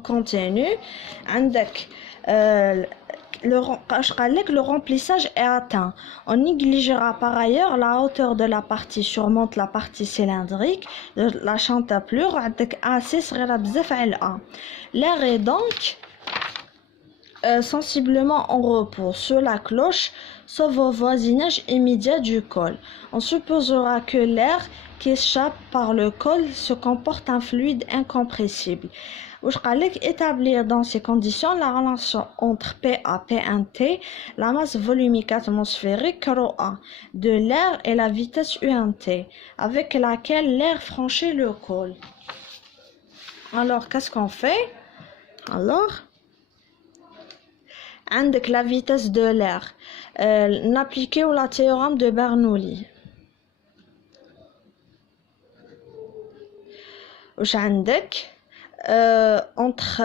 continue. عندك le remplissage est atteint. On négligera par ailleurs la hauteur de la partie surmonte la partie cylindrique de la chantaplure. عندك AC صغيرة بزاف على A. L'air est donc sensiblement en repos sur la cloche, sauf au voisinage immédiat du col. On supposera que l'air qui échappe par le col se comporte un fluide incompressible. Établir dans ces conditions la relation entre PA, P1T, la masse volumique atmosphérique ρA de l'air et la vitesse UNT, avec laquelle l'air franchit le col. Alors, qu'est-ce qu'on fait? Alors, عندك la vitesse de l'air, n'appliquer au théorème de Bernoulli. وش عندك entre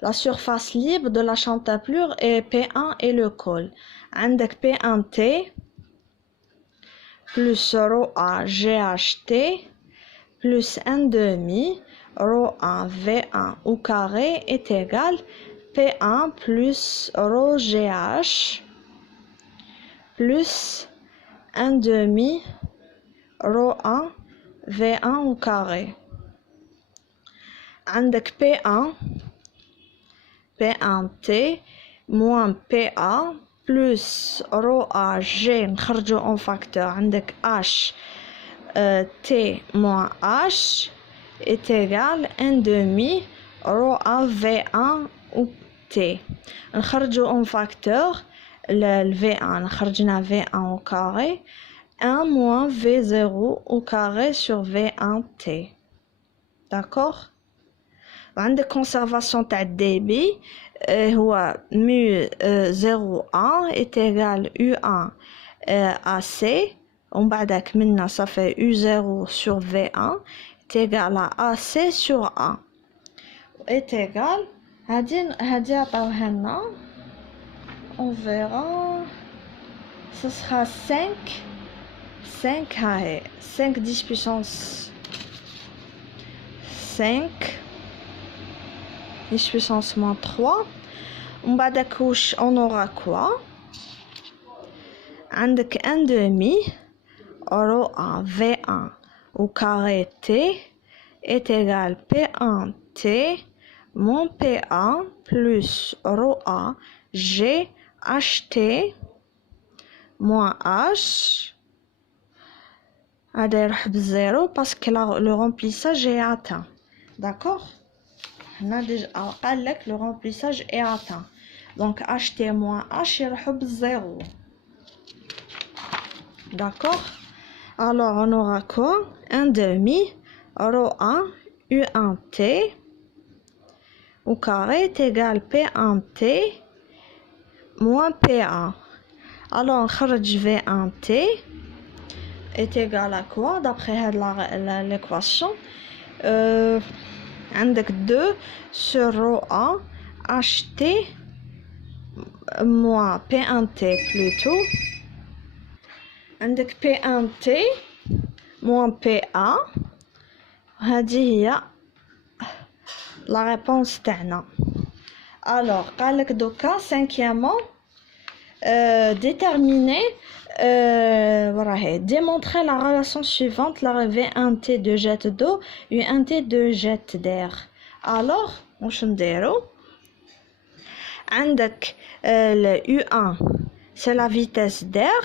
la surface libre de la chantaplure et P1 et le col. عندك P1T plus ρA GHT plus 1/2 ρA V1 au carré est égal P1 plus ρ GH plus 1/2 ρA V1 au carré. عندك P1T moins PA plus ρA G نخرجو en facteur. عندك H T moins H est égal 1/2 ρA V1 ou T. نخرجو en facteur le V1 خرجنا V1 au carré 1 moins V0 au carré sur V1T. D'accord? عندك conservation تاع débit هو mu 0A est égal U1 AC ومن بعدك منا ça fait U0 sur V1 est égal à AC sur A est égal هادي عطاوها لنا on verra ce sera 5 هاي 5 10 puissance 5 10 puissance moins 3 ومن بعدك واش on aura quoi عندك 1/2 ρA V1 au carré T est égal P1T moins PA plus ρA G HT moins H هذا يروح بالزيرو parce que le remplissage est atteint. D'accord? هنا déjà قال لك le remplissage est atteint. Donc HT moins H يروحوا بالزيرو. D'accord? Alors on aura quoi? 1/2 ρA U1T au carré est égal P1T moins PA. Alors on خرج V1T est égal à quoi d'après l'équation? عندك 2 sur ρA HT moins P1T plutôt. عندك P1T moins PA. هذه هي la réponse تاعنا. Alors قالك دوكا cinquièmement déterminer démontrer la relation suivante la V1T de jet d'eau et un T de jet d'air. Alors واش نديرو عندك le U1 c'est la vitesse d'air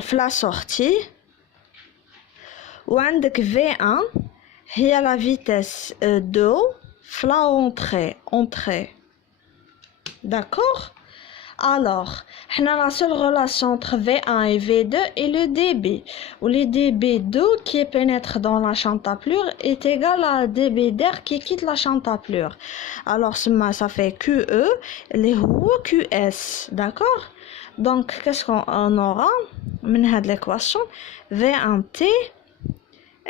في la sortie وعندك V1 هي la vitesse d'eau في la entrée. D'accord? Alors, la seule relation entre V1 et V2 est le débit, où le débit d'eau qui pénètre dans la chantaplure est égal à débit d'air qui quitte la chantaplure. Alors, ça fait QE, les QS, d'accord? Donc, qu'est-ce qu'on aura? De l'équation, V1T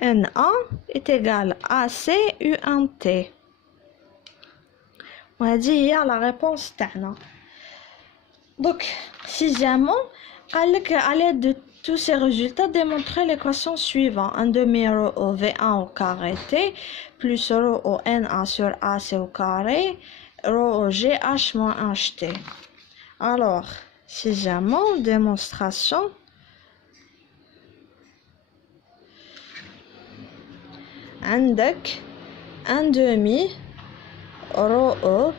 NA est égal à AC UNT. وهذه هي la réponse تاعنا. Donc sixièmement قال لك à l'aide de Tous ces résultats démontraient l'équation suivante. 1 demi rho au V1 au carré T plus rho au NA sur AC au carré rho au GH moins HT. Alors, sixièmement, démonstration. عندك 1 demi rho E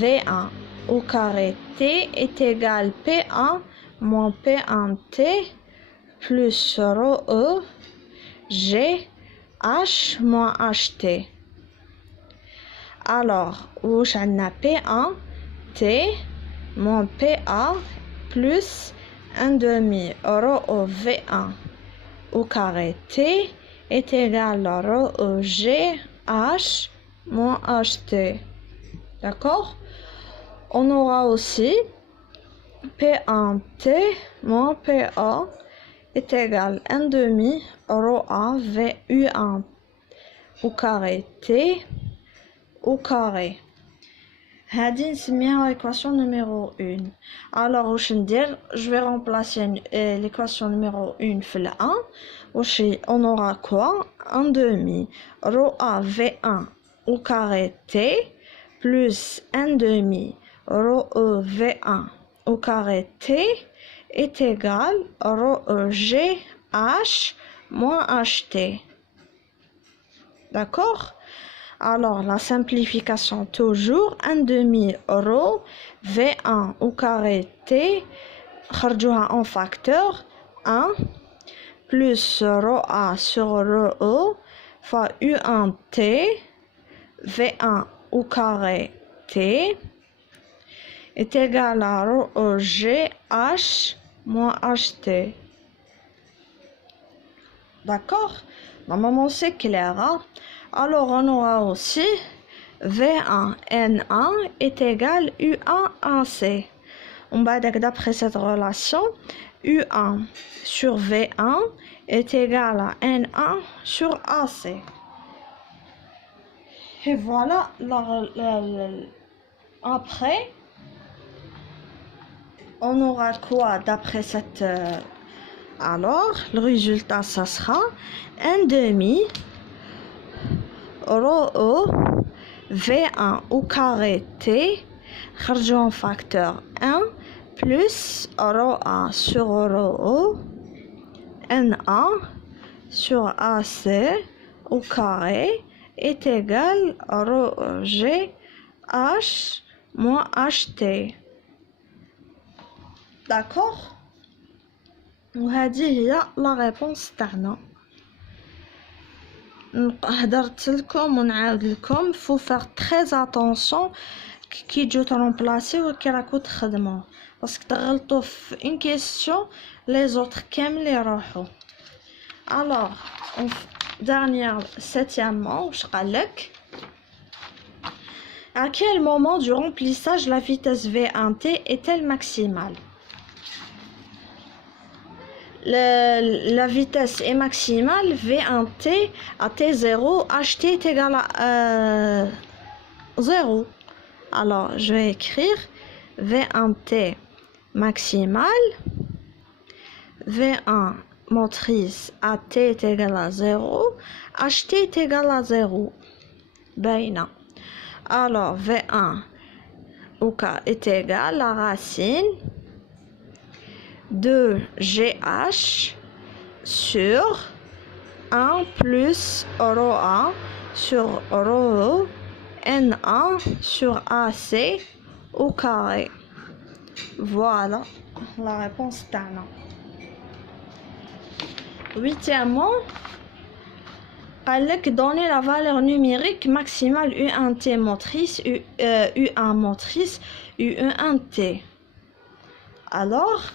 V1 au carré T est égal P1 moins P1T plus rho E G H moins HT. Alors, واش عندنا P1 T moins PA plus 1 demi rho E V1 au carré T est égal à rho E G H moins HT. D'accord? On aura aussi P1T moins PA est égal à 1 demi rho A V U1 au carré T au carré. هذه نسميها l'équation numéro 1. Alors واش ندير؟ je vais remplacer l'équation numéro 1 في ال 1. واش on aura quoi? 1 demi rho A V1 au carré T plus 1 demi rho E V1 au carré T est égal à rho E G H moins HT. D'accord? Alors, la simplification toujours, 1 demi rho V1 au carré T, خرجوها en facteur 1 plus rho A sur rho E fois U1T V1 au carré T est égal à rho E G H moins HT. D'accord? Normalement c'est clair, hein? Alors on aura aussi V1 N1 est égal U1 AC. On va dire d'après cette relation, U1 sur V1 est égal à N1 sur AC. Et voilà, après, on aura quoi d'après cette... alors, le résultat, ça sera 1 demi rho E V1 au carré T, خرجوا en facteur 1 plus rho A sur rho E N1 sur AC au carré est égal à rho G H moins HT. D'accord? وهذه هي la réponse تاعنا. هدرت لكم ونعاود لكم faut faire très attention كي تجو ترومبلاسي وكي راكو تخدموا باسكو تغلطوا في une question les autres كامل يروحوا. alors dernière septièmement واش قالك à quel moment du remplissage la vitesse V1T est-elle maximale? La vitesse est maximale V1T à T0, HT est égal à 0. Alors, je vais écrire V1T maximale, V1 motrice à T est égal à 0, HT est égal à 0. Baina. Alors, V1 au cas est égal à la racine de GH sur 1 plus rho A sur rho E N1 sur AC au carré. Voilà la réponse تاعنا. Huitièmement, قالك donner la valeur numérique maximale U1T motrice, U1 motrice, U1T. Alors,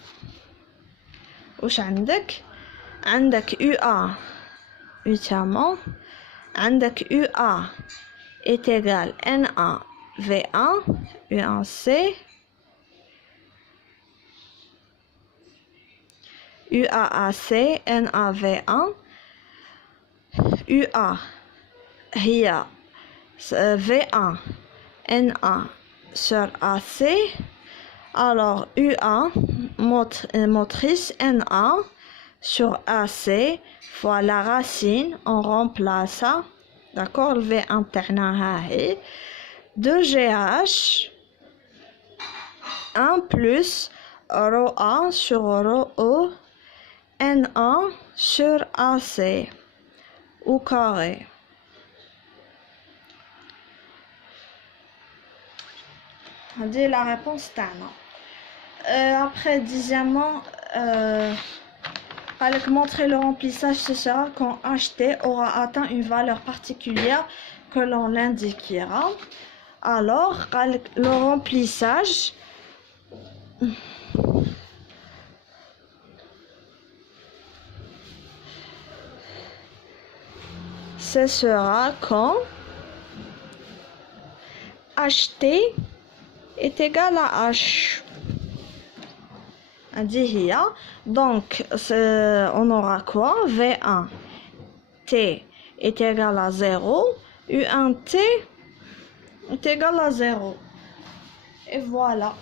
واش عندك UA huitièmement عندك UA est égal NA V1 U1C UAAC NA V1 UA هي V1 NA sur AC. Alors, UA motrice NA sur AC fois la racine, on remplace ça, d'accord, le V interne, 2GH, 1 plus rho A sur rho O, N1 sur AC, au carré. On dit la réponse تاعنا. Après, dixièmement, avec montrer le remplissage, ce sera quand HT aura atteint une valeur particulière que l'on indiquera. Alors, le remplissage, ce sera quand HT est égal à H. Donc, on aura quoi? V1 T est égal à 0, U1T est égal à 0. Et voilà.